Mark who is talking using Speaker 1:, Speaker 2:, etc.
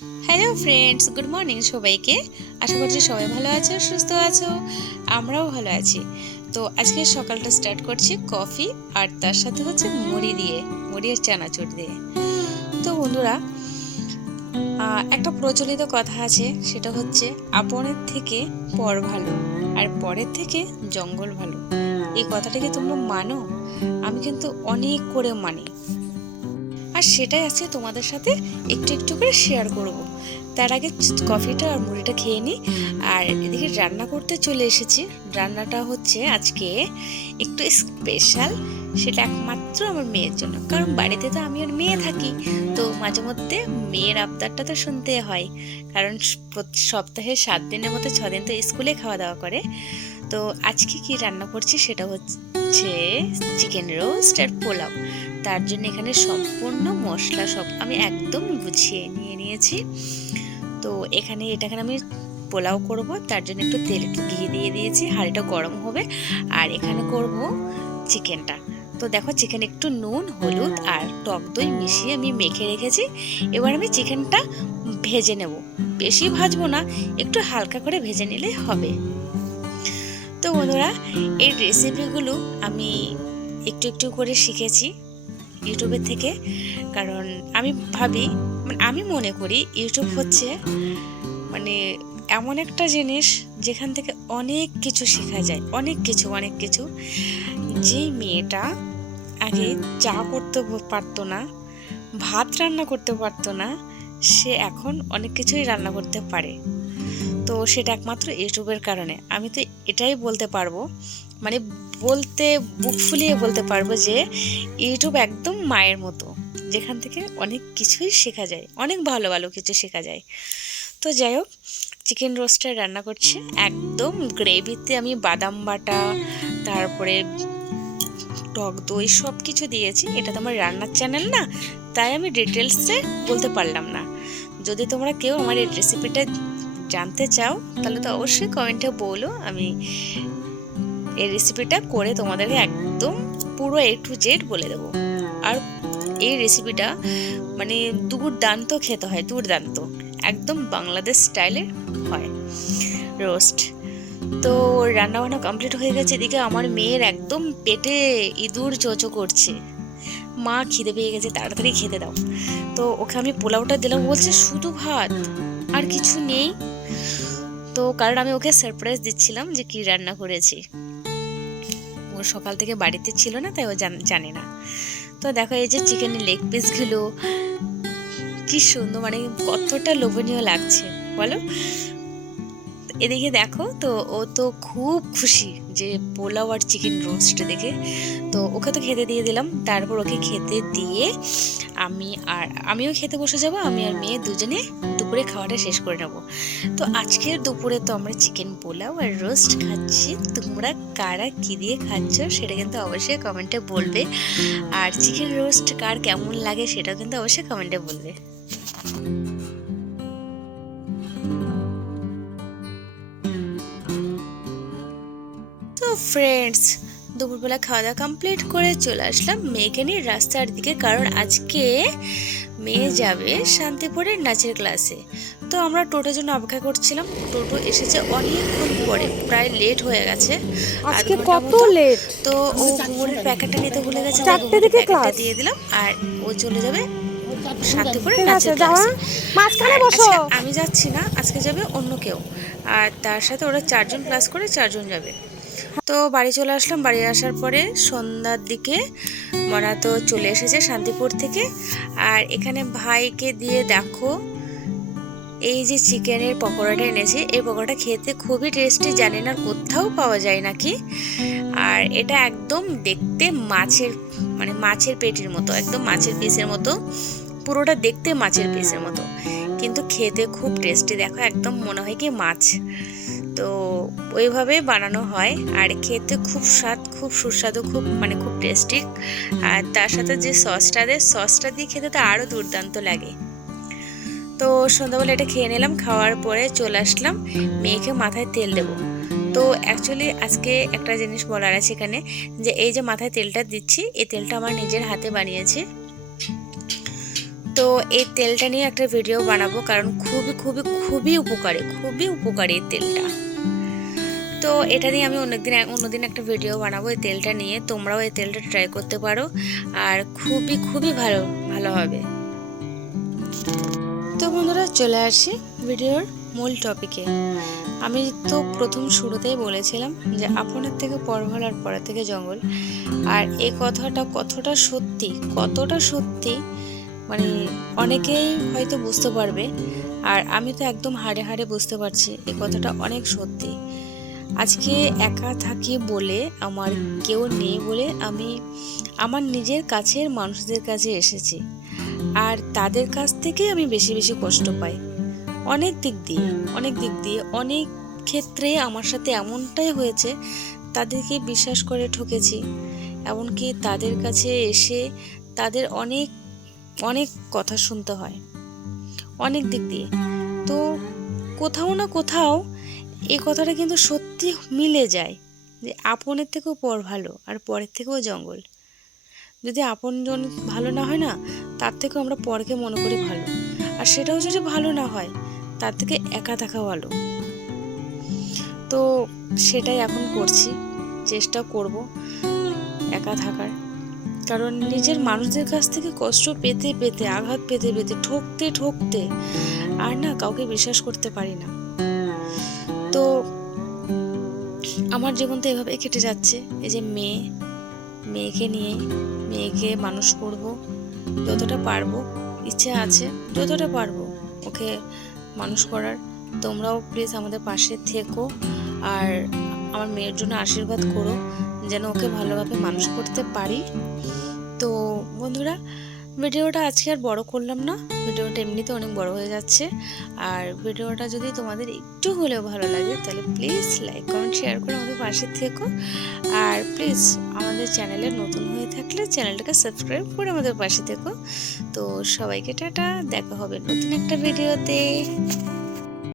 Speaker 1: Hello friends good morning সবাইকে। আশা করছি সবাই ভালো আছো, সুস্থ আছো। আমরাও ভালো আছি। তো আজকে সকালটা স্টার্ট করছি কফি আর তার সাথে হচ্ছে মুড়ি দিয়ে, মুড়ি আর চানাচুর দিয়ে। তো বন্ধুরা একটা প্রচলিত কথা আছে, সেটা হচ্ছে আপনের থেকে পর ভালো আর পরের থেকে জঙ্গল ভালো। এই কথাটাকে তোমরা মানো? আমি কিন্তু অনেক করে মানি। আর সেটাই আজকে তোমাদের সাথে একটু একটু করে শেয়ার করব। তার আগে কফিটা আর মুড়িটা খেয়ে নিই আর এদিকে রান্না করতে চলে এসেছি। রান্নাটা হচ্ছে আজকে একটু স্পেশাল সেটা একমাত্র আমার মেয়ের জন্য। কারণ বাড়িতে তো আমি আর মেয়ে থাকি, তো মাঝে মধ্যে মেয়ের আবদারটা তো শুনতে হয়। কারণ সপ্তাহে সাত দিনের মতো ছদিন তো স্কুলে খাওয়া দাওয়া করে। তো আজকে কি রান্না করছি সেটা হচ্ছে চিকেন রোস্ট আর পোলাও। তার জন্য এখানে সম্পূর্ণ মশলা সব আমি একদম গুছিয়ে নিয়ে নিয়েছি। তো এখানে এটাখানে আমি পোলাও করব, তার জন্য একটু তেল একটু ঘি দিয়ে দিয়েছি হাঁড়িটা গরম হবে। আর এখানে করব চিকেনটা। তো দেখো চিকেন একটু নুন, হলুদ আর টক দই মিশিয়ে আমি মেখে রেখেছি। এবার আমি চিকেনটা ভেজে নেব। বেশি ভাজবো না, একটু হালকা করে ভেজে নিলে হবে। তো বন্ধুরা, এই রেসিপিগুলো আমি একটু একটু করে শিখেছি ইউটিউবের থেকে। কারণ আমি ভাবি মানে আমি মনে করি ইউটিউব হচ্ছে মানে এমন একটা জিনিস যেখান থেকে অনেক কিছু শেখা যায়, অনেক কিছু অনেক কিছু। যেই মেয়েটা আগে চা করতে পারতো না, ভাত রান্না করতে পারতো না, সে এখন অনেক কিছুই রান্না করতে পারে। তো সেটা একমাত্র ইউটিউবের কারণে। আমি তো এটাই বলতে পারব মানে বলতে, বুক ফুলিয়ে বলতে পারব যে ইউটিউব একদম মায়ের মতো, যেখান থেকে অনেক কিছুই শেখা যায়, অনেক ভালো ভালো কিছু শেখা যায়। তো যাই হোক চিকেন রোস্টার রান্না করছি, একদম গ্রেভিতে আমি বাদাম বাটা, তারপরে টক দই সব কিছু দিয়েছি, এটা তো আমার রান্নার চ্যানেল না, তাই আমি ডিটেলসে বলতে পারলাম না। যদি তোমরা কেউ আমার এই রেসিপিটা জানতে চাও, তাহলে তো অবশ্যই কমেন্টে বলো। আমি এই রেসিপিটা করে তোমাদেরকে একদম পুরো এ টু জেড বলে দেবো। আর এই রেসিপিটা মানে দুর্দান্ত খেতে হয়, দুর্দান্ত। একদম বাংলাদেশ স্টাইলের হয়। রোস্ট তো রান্না বান্না কমপ্লিট হয়ে গেছে, এদিকে আমার মেয়ের একদম পেটে ইঁদুর চোচো করছে। মা খিদে পেয়ে গেছে, তাড়াতাড়ি খেতে দাও। তো ওকে আমি পোলাওটা দিলাম বলছে, শুধু ভাত, আর কিছু নেই। তো কারণ আমি ওকে সারপ্রাইজ দিচ্ছিলাম যে কি রান্না করেছি। ও সকাল থেকে বাড়িতে ছিল না, তাই ও জান- না। তো দেখো এই যে চিকেনের লেগ পিসগুলো কি সুন্দর মানে কতটা লোভনীয় লাগছে, বলো? এদিকে দেখো, তো ও তো খুব খুশি যে পোলাও আর চিকেন রোস্ট দেখে। তো ওকে তো খেতে দিয়ে দিলাম, তারপর ওকে খেতে দিয়ে আমি আর আমিও খেতে বসে যাব, আমি আর মেয়ে দুজনে দুপুরে খাওয়াটা শেষ করে নেব। তো আজকের দুপুরে তো আমরা চিকেন পোলাও আর রোস্ট খাচ্ছি। তোমরা কারা কী দিয়ে খাচ্ছ সেটা কিন্তু অবশ্যই কমেন্টে বলবে। আর চিকেন রোস্ট কার কেমন লাগে সেটাও কিন্তু অবশ্যই কমেন্টে বলবে। ফ্রেন্ডস দুপুরবেলা খাওয়া দাওয়া কমপ্লিট করে চলে আসলাম মেয়েকে নিয়ে রাস্তার দিকে। কারণ আজকে মেয়ে যাবে শান্তিপুরের নাচের ক্লাসে তো আমরা টোটোর জন্য অপেক্ষা করছিলাম। টোটো এসেছে অনেকক্ষণ পরে প্রায় লেট হয়ে গেছে।
Speaker 2: আজকে কত লেট
Speaker 1: তো ও ঘুমোরের প্যাকেটটা নিতে ভুলে গেছে প্যাকেটটা দিয়ে দিলাম। আর ও চলে যাবে শান্তিপুরের নাচের ক্লাসে
Speaker 2: মাঝখানে বসো।
Speaker 1: আমি যাচ্ছি না আজকে যাবে অন্য কেউ। আর তার সাথে ওরা চারজন ক্লাস করে চারজন যাবে। তো বাড়ি চলে আসলাম। বাড়ি আসার পরে সন্ধ্যার দিকে মনা তো চলে এসেছে শান্তিপুর থেকে। আর এখানে ভাইকে দিয়ে দেখো, এই যে চিকেনের পকোড়াটা এনেছি। এই পকোড়াটা খেতে খুবই টেস্টি, জানি না কোথাও পাওয়া যায় নাকি। আর এটা একদম দেখতে মাছের মানে মাছের পেটির মতো, একদম মাছের পিসের মতো। পুরোটা দেখতে মাছের পিসের মতো। কিন্তু খেতে খুব টেস্টি, দেখো, একদম মনে হয় কি মাছ। তো ওইভাবে বানানো হয়। আর খেতে খুব স্বাদ, খুব সুস্বাদু, খুব মানে খুব টেস্টি আর তার সাথে যে সসটা দেয় সসটা দিয়ে খেতে তো আরও দুর্দান্ত লাগে। তো সন্ধ্যাবেলা এটা খেয়ে নিলাম, খাওয়ার পরে চলে আসলাম, মেয়েকে মাথায় তেল দেবো। তো অ্যাকচুয়ালি আজকে একটা জিনিস বলার আছে এখানে, যে এই যে মাথায় তেলটা দিচ্ছি, এই তেলটা আমার নিজের হাতে বানিয়েছি। তো এই তেলটা নিয়ে একটা ভিডিও বানাবো, কারণ খুবই খুবই খুবই উপকারী খুবই উপকারী এই তেলটা। তো এটা নিয়ে আমি অন্যদিন অন্যদিন একটা ভিডিও বানাবো এই তেলটা নিয়ে, তোমরাও এই তেলটা ট্রাই করতে পারো, আর খুবই খুবই ভালো ভালো হবে। তো বন্ধুরা, চলে আসি ভিডিওর মূল টপিকে আমি তো প্রথম শুরুতেই বলেছিলাম যে আপনার থেকে পর ভালো আর পরের থেকে জঙ্গল, আর এই কথাটা কতটা সত্যি কতটা সত্যি মানে অনেকেই হয়তো বুঝতে পারবে, আর আমি তো একদম হাড়ে হাড়ে বুঝতে পারছি এই কথাটা অনেক সত্যি। আজকে একা থাকি বলে আমার কেউ নেই বলে আমি আমার নিজের কাছের মানুষদের কাছে এসেছি, আর তাদের কাছ থেকে আমি বেশি বেশি কষ্ট পাই। অনেক দিক দিয়ে, অনেক দিক দিয়ে, অনেক ক্ষেত্রে আমার সাথে এমনটাই হয়েছে, তাদেরকে বিশ্বাস করে ঠকেছি, এমনকি তাদের কাছে এসে তাদের অনেক অনেক কথা শুনতে হয়, অনেক দিক দিয়ে। তো কোথাও না কোথাও এই কথাটা কিন্তু সত্যি মিলে যায় যে আপনের থেকেও পর ভালো আর পরের থেকেও জঙ্গল। যদি আপনজন ভালো না হয় না, তার থেকেও আমরা পরকে মনে করি ভালো। আর সেটাও যদি ভালো না হয়, তার থেকে একা থাকা ভালো। তো সেটাই এখন করছি, চেষ্টা করব একা থাকার। কারণ নিজের মানুষদের কাছ থেকে কষ্ট পেতে পেতে, আঘাত পেতে পেতে, ঠকতে ঠকতে আর না কাউকে বিশ্বাস করতে পারি না। তো আমার জীবন তো এভাবে কেটে যাচ্ছে। এই যে মেয়ে, মেয়েকে নিয়ে, মেয়েকে মানুষ করব, যতটা পারব, ইচ্ছে আছে, যতটা পারব ওকে মানুষ করার। তোমরাও প্লিজ আমাদের পাশে থেকো আর আমার মেয়ের জন্য আশীর্বাদ করো। যেন ওকে ভালোভাবে মানুষ করতে পারি। তো বন্ধুরা, ভিডিওটা আজকে আর বড় করলাম না। ভিডিওটা এমনিতে অনেক বড় হয়ে যাচ্ছে। আর ভিডিওটা যদি তোমাদের একটু হলেও ভালো লাগে, তাহলে প্লিজ লাইক কমেন্ট শেয়ার করে আমাদের পাশে থেকো। আর প্লিজ আমাদের চ্যানেলে নতুন হয়ে থাকলে চ্যানেলটাকে সাবস্ক্রাইব করে আমাদের পাশে থেকো। তো সবাইকে টাটা, দেখা হবে নতুন একটা ভিডিওতে।